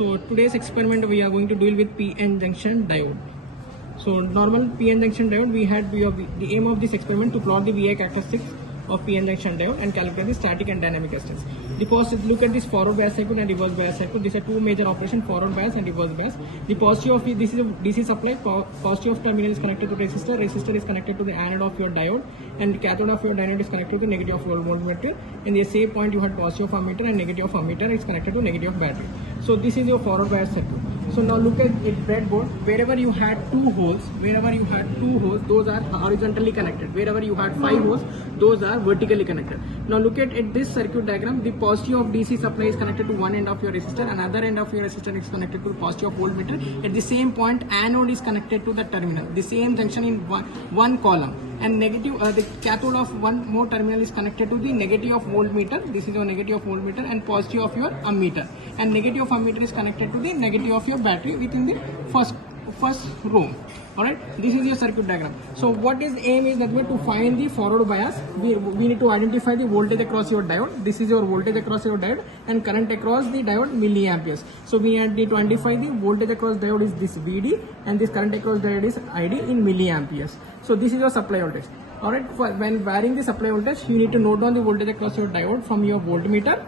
So today's experiment we are going to deal with PN junction diode. So normal PN junction diode, the aim of this experiment to plot the VI characteristics of PN junction diode and calculate the static and dynamic resistance. Look at this forward bias cycle and reverse bias cycle. These are two major operations: forward bias and reverse bias. The positive of this is a DC supply. Positive of terminal is connected to resistor. Resistor is connected to the anode of your diode, and cathode of your diode is connected to the negative of your voltmeter. In the same point, you had positive of ammeter and negative of ammeter is connected to negative of battery. So this is your forward bias circuit. So now look at it breadboard. Wherever you had two holes, those are horizontally connected. Wherever you had 5 holes, those are vertically connected. Now look at this circuit diagram. The positive of DC supply is connected to one end of your resistor, another end of your resistor is connected to the positive of voltmeter. At the same point, anode is connected to the terminal. The same junction in one column. And negative, the cathode of one more terminal is connected to the negative of voltmeter. This is your negative of voltmeter, and positive of your ammeter. And negative of ammeter is connected to the negative of your battery within the first row. Alright, this is your circuit diagram. So what is aim is that way to find the forward bias. We need to identify the voltage across your diode. This is your voltage across your diode, and current across the diode milliamperes. So we need to identify the voltage across diode is this VD, and this current across diode is ID in milliamperes. So this is your supply voltage. Alright, when varying the supply voltage, you need to note down the voltage across your diode from your voltmeter,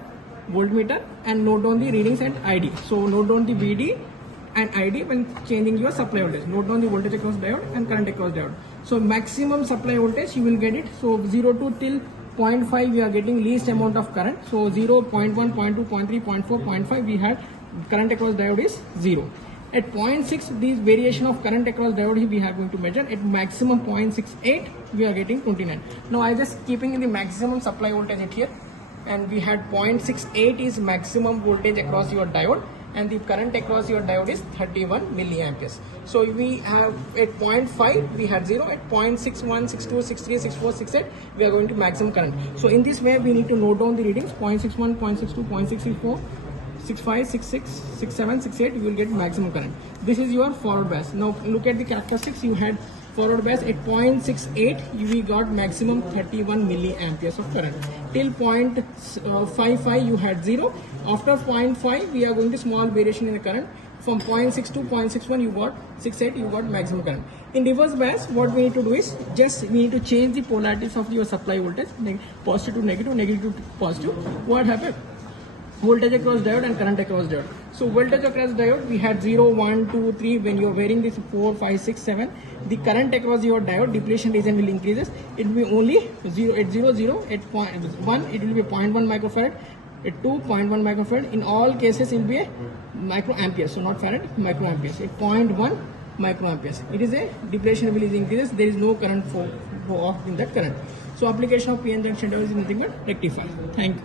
and note down the readings at ID. So note down the VD and ID when changing your supply voltage. Note down the voltage across diode and current across diode. So maximum supply voltage you will get it. So 0 to till 0.5 we are getting least amount of current. So 0, 0.1, 0.2, 0.3, 0.4, 0.5 we had current across diode is 0. At 0.6 this variation of current across diode we are going to measure. At maximum 0.68 we are getting 29. Now I just keeping in the maximum supply voltage at here, and we had 0.68 is maximum voltage across your diode, and the current across your diode is 31 milliamperes. So we have at 0.5 we had 0, at 0.61, 62, 63, 64, 68 we are going to maximum current. So in this way we need to note down the readings: 0.61, 0.62, 0.64, 65, 66, 67, 68 you will get maximum current. This is your forward bias. Now look at the characteristics. You had forward bias at 0.68 we got maximum 31 milliamperes of current. Till 0.55 you had 0. After 0.5 we are going to small variation in the current. From 0.6 to 0.61 you got 68 you got maximum current. In reverse bias what we need to do is just we need to change the polarities of your supply voltage, positive to negative, negative to positive. What happened? Voltage across diode and current across diode. So voltage across diode we had 0, 1, 2, 3. When you are varying this 4, 5, 6, 7, the current across your diode depletion region will increases. It will be only 0 at 0, 0. At 1 it will be 0.1 microfarad. At 2, 0.1 microfarad. In all cases it will be a microampere. So not farad, microamperes. At 0.1 microamperes. It is a depletion will increases. There is no current flow off in that current. So application of PN junction diode is nothing but rectifier. Thank you.